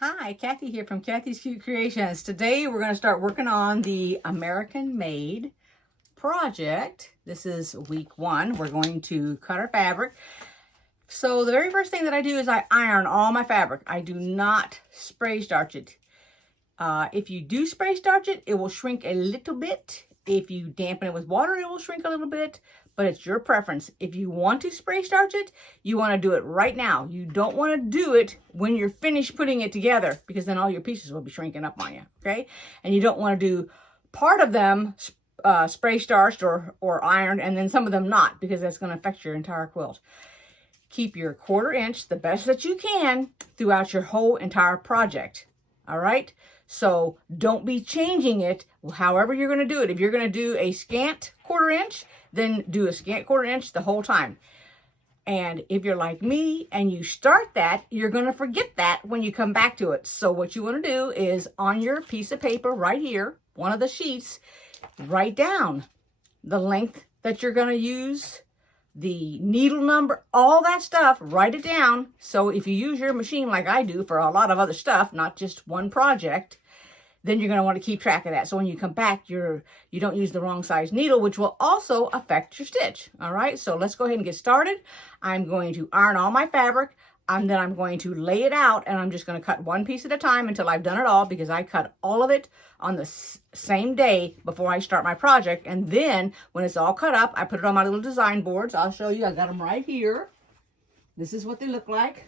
Hi, Kathy here from Kathy's Cute Creations. Today we're going to start working on the American Made project. This is week 1. We're going to cut our fabric. So the very first thing that I do is I iron all my fabric. I do not spray starch it. If you do spray starch it, it will shrink a little bit. If you dampen it with water, it will shrink a little bit, but it's your preference. If you want to spray starch it, you want to do it right now. You don't want to do it when you're finished putting it together, because then all your pieces will be shrinking up on you, okay? And you don't want to do part of them spray starched or ironed and then some of them not, because that's going to affect your entire quilt. Keep your 1/4 inch the best that you can throughout your whole entire project, all right? So don't be changing it however you're going to do it. If you're going to do a scant 1/4 inch, then do a scant 1/4 inch the whole time. And if you're like me and you start that, you're going to forget that when you come back to it. So what you want to do is on your piece of paper right here, one of the sheets, write down the length that you're going to use, the needle number, all that stuff, write it down. So if you use your machine like I do for a lot of other stuff, not just one project, then you're going to want to keep track of that. So when you come back, you don't use the wrong size needle, which will also affect your stitch. All right, so let's go ahead and get started. I'm going to iron all my fabric, and then I'm going to lay it out, and I'm just going to cut one piece at a time until I've done it all, because I cut all of it on the same day before I start my project. And then when it's all cut up, I put it on my little design boards. I'll show you. I got them right here. This is what they look like.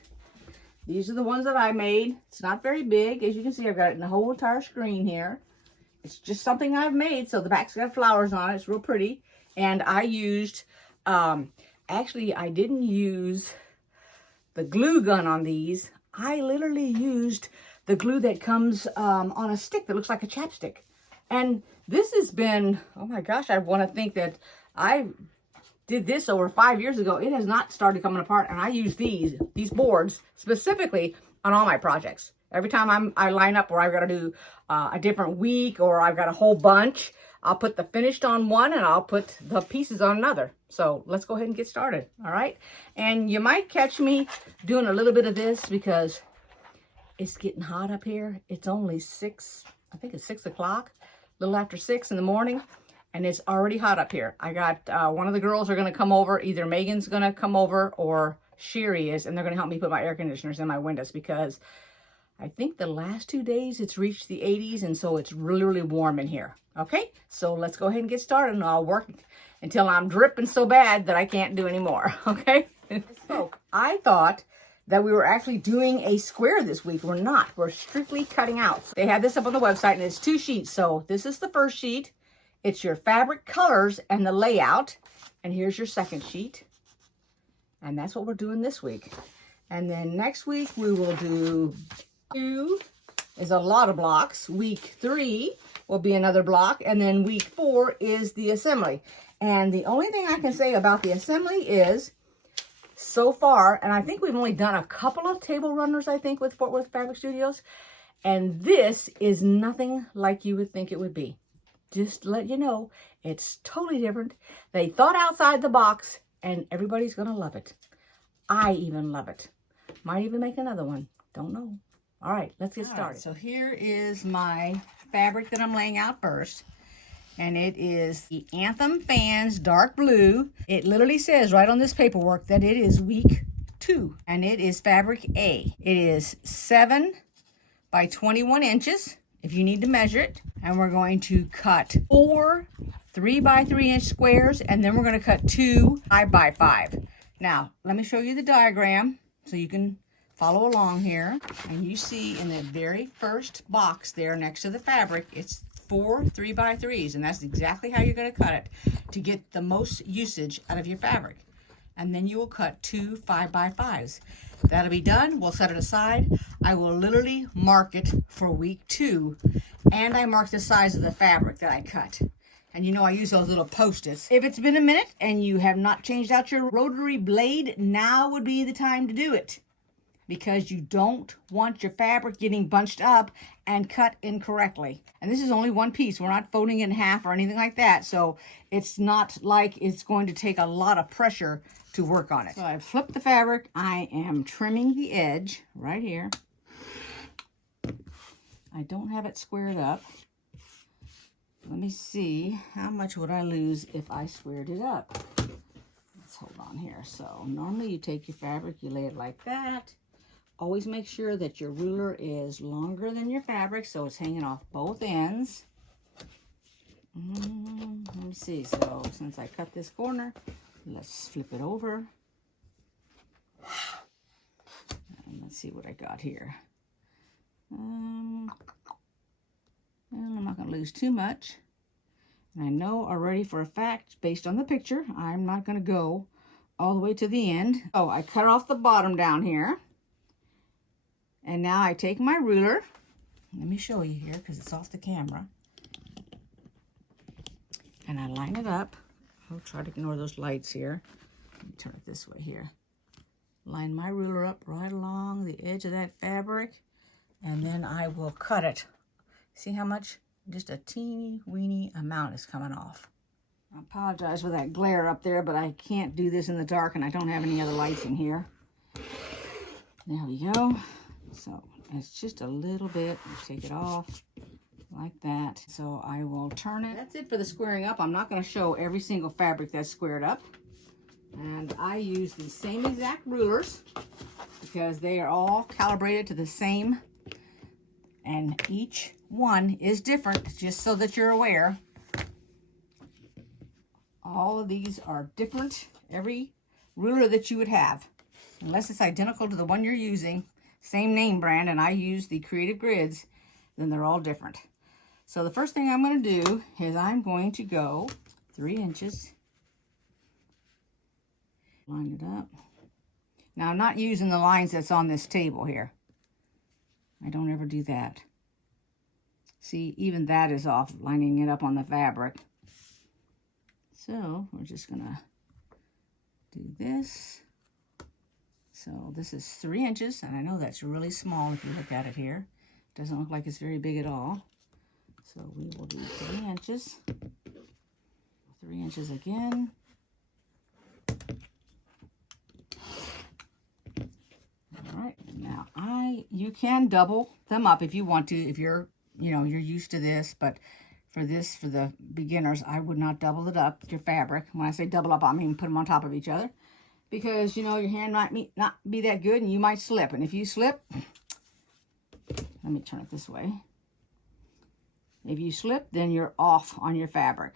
These are the ones that I made. It's not very big. As you can see, I've got it in the whole entire screen here. It's just something I've made. So the back's got flowers on it. It's real pretty. And I used, actually, I didn't use the glue gun on these. I literally used the glue that comes on a stick that looks like a chapstick. And this has been, oh my gosh, I want to think that I did this over 5 years ago. It has not started coming apart, and I use these boards specifically on all my projects. Every time I line up where I've got to do a different week, or I've got a whole bunch, I'll put the finished on one and I'll put the pieces on another. So let's go ahead and get started, all right? And you might catch me doing a little bit of this because it's getting hot up here. It's only 6, I think it's 6 o'clock, a little after 6 in the morning. And it's already hot up here. I got one of the girls are going to come over. Either Megan's going to come over or Sherry is, and they're going to help me put my air conditioners in my windows, because I think the last 2 days it's reached the 80s, and so it's really, really warm in here. Okay, so let's go ahead and get started, and I'll work until I'm dripping so bad that I can't do anymore. Okay, so I thought that we were actually doing a square this week. We're not. We're strictly cutting out. They have this up on the website, and it's 2 sheets. So this is the first sheet. It's your fabric colors and the layout. And here's your second sheet. And that's what we're doing this week. And then next week we will do 2 is a lot of blocks. Week 3 will be another block. And then week 4 is the assembly. And the only thing I can say about the assembly is, so far, and I think we've only done a couple of table runners, I think, with Fort Worth Fabric Studios. And this is nothing like you would think it would be. Just to let you know, it's totally different. They thought outside the box, and everybody's going to love it. I even love it. Might even make another one. Don't know. All right, let's get started. Right, so here is my fabric that I'm laying out first. And it is the Anthem Fans Dark Blue. It literally says right on this paperwork that it is week 2. And it is fabric A. It is 7 by 21 inches. If you need to measure it. And we're going to cut 4 3 by 3 inch squares, and then we're going to cut 2 5 by 5. Now, let me show you the diagram so you can follow along here. And you see in the very first box there next to the fabric, it's 4 3 by 3s, and that's exactly how you're going to cut it to get the most usage out of your fabric. And then you will cut 2 5 by 5s. That'll be done. We'll set it aside. I will literally mark it for week 2, and I mark the size of the fabric that I cut. And you know I use those little Post-its. If it's been a minute and you have not changed out your rotary blade, now would be the time to do it, because you don't want your fabric getting bunched up and cut incorrectly. And this is only one piece. We're not folding it in half or anything like that, so it's not like it's going to take a lot of pressure to work on it. So I've flipped the fabric. I am trimming the edge right here. I don't have it squared up. Let me see, how much would I lose if I squared it up? Let's hold on here. So normally you take your fabric, you lay it like that. Always make sure that your ruler is longer than your fabric so it's hanging off both ends. Let me see. So since I cut this corner, let's flip it over. And let's see what I got here. Well, I'm not going to lose too much. And I know already for a fact, based on the picture, I'm not going to go all the way to the end. Oh, I cut off the bottom down here. And now I take my ruler. Let me show you here because it's off the camera. And I line it up. I'll try to ignore those lights here. Let me turn it this way here. Line my ruler up right along the edge of that fabric. And then I will cut it. See how much? Just a teeny weeny amount is coming off. I apologize for that glare up there, but I can't do this in the dark and I don't have any other lights in here. There we go. So it's just a little bit. Take it off like that. So I will turn it. That's it for the squaring up. I'm not going to show every single fabric that's squared up. And I use the same exact rulers because they are all calibrated to the same. And each one is different, just so that you're aware. All of these are different. Every ruler that you would have, unless it's identical to the one you're using, same name brand, and I use the Creative Grids, then they're all different. So the first thing I'm going to do is I'm going to go 3 inches. Line it up. Now I'm not using the lines that's on this table here. I don't ever do that. See, even that is off, lining it up on the fabric. So we're just gonna do this. So this is 3 inches, and I know that's really small if you look at it here. It doesn't look like it's very big at all. So we will do 3 inches. 3 inches again. All right, now you can double them up if you want to, if you're used to this, but for the beginners, I would not double it up, your fabric. When I say double up, I mean put them on top of each other, because your hand might not be that good and you might slip. And if you slip, let me turn it this way. If you slip, then you're off on your fabric.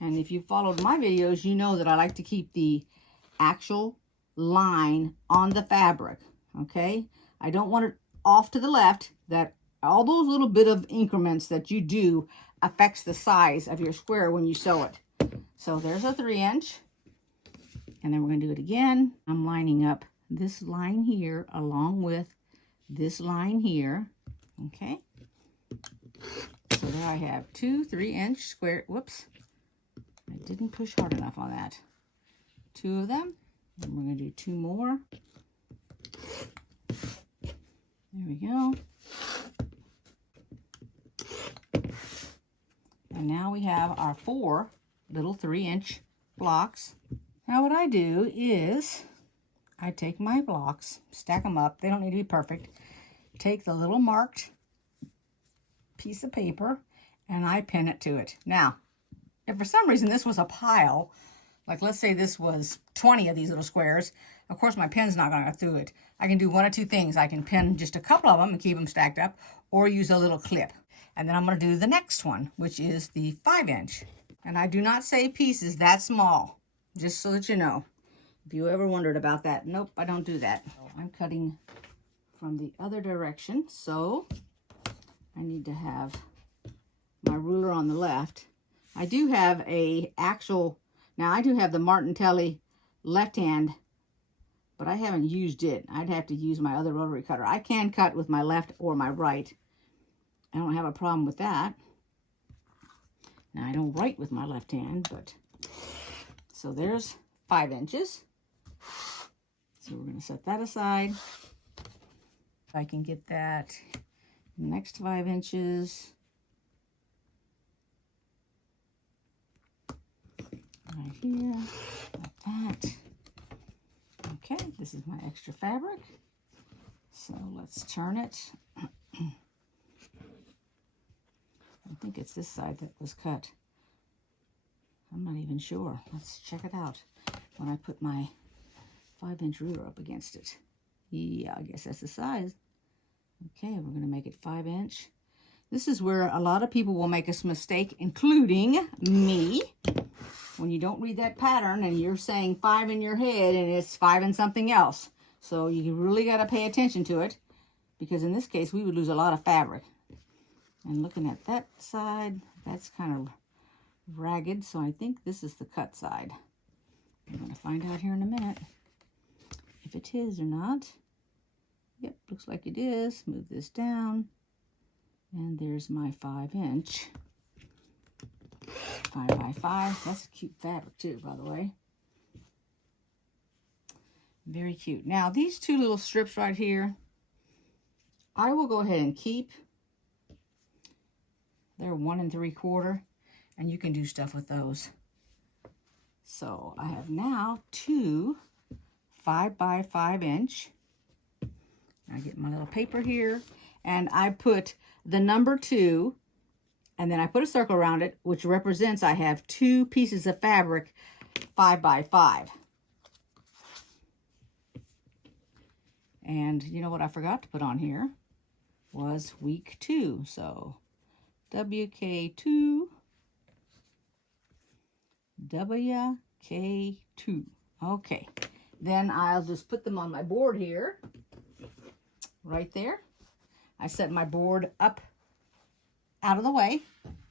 And if you followed my videos, you know that I like to keep the actual line on the fabric, okay? I don't want it off to the left, that all those little bit of increments that you do affects the size of your square when you sew it. So there's a 3 inch, and then we're going to do it again. I'm lining up this line here along with this line here, okay? So there I have 2 3-inch square, whoops, I didn't push hard enough on that. 2 of them, and we're going to do 2 more. There we go. And now we have our 4 little 3-inch blocks. Now what I do is I take my blocks, stack them up. They don't need to be perfect. Take the little marked piece of paper and I pin it to it. Now, if for some reason this was a pile, like let's say this was 20 of these little squares, of course my pin's not going to go through it. I can do 1 or 2 things. I can pin just a couple of them and keep them stacked up, or use a little clip. And then I'm going to do the next one, which is the 5-inch. And I do not say pieces that small, just so that you know. If you ever wondered about that, nope, I don't do that. I'm cutting from the other direction, so I need to have my ruler on the left. I do have now I do have the Martintelli left hand, but I haven't used it. I'd have to use my other rotary cutter. I can cut with my left or my right. I don't have a problem with that. Now I don't write with my left hand, but so there's 5 inches. So we're going to set that aside. If I can get that next 5 inches. Right here, like that. Okay, this is my extra fabric. So let's turn it. I think it's this side that was cut. I'm not even sure. Let's check it out when I put my 5-inch ruler up against it. Yeah, I guess that's the size. Okay, we're going to make it 5-inch. This is where a lot of people will make a mistake, including me. When you don't read that pattern and you're saying 5 in your head and it's 5 in something else. So you really got to pay attention to it, because in this case we would lose a lot of fabric. And looking at that side, that's kind of ragged, so I think this is the cut side. I'm going to find out here in a minute if it is or not. Yep, looks like it is. Move this down. And there's my 5-inch. 5 by 5. That's a cute fabric too, by the way. Very cute. Now, these two little strips right here, I will go ahead and keep. They're 1 3/4, and you can do stuff with those. So I have now 2 5 by 5-inch. I get my little paper here, and I put the number 2, and then I put a circle around it, which represents I have 2 pieces of fabric 5 by 5. And you know what I forgot to put on here was week 2. So WK2, WK2. Okay, then I'll just put them on my board here, right there. I set my board up out of the way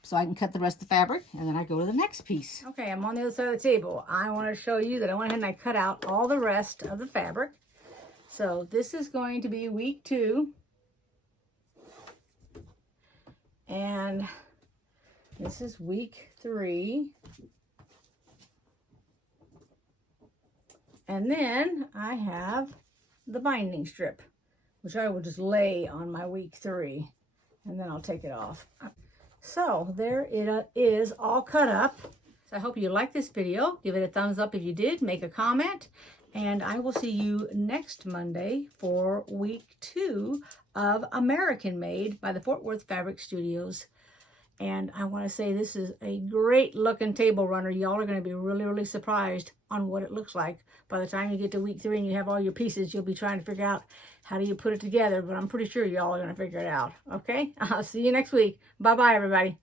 so I can cut the rest of the fabric, and then I go to the next piece. Okay, I'm on the other side of the table. I want to show you that I went ahead and I cut out all the rest of the fabric. So this is going to be week 2. And this is week 3. And then I have the binding strip, which I will just lay on my week 3, and then I'll take it off. So there it is, all cut up. So I hope you liked this video. Give it a thumbs up if you did. Make a comment. And I will see you next Monday for week 2 of American Made by the Fort Worth Fabric Studios. And I want to say this is a great looking table runner. Y'all are going to be really, really surprised on what it looks like. By the time you get to week 3 and you have all your pieces, you'll be trying to figure out how do you put it together. But I'm pretty sure y'all are going to figure it out. Okay? I'll see you next week. Bye-bye, everybody.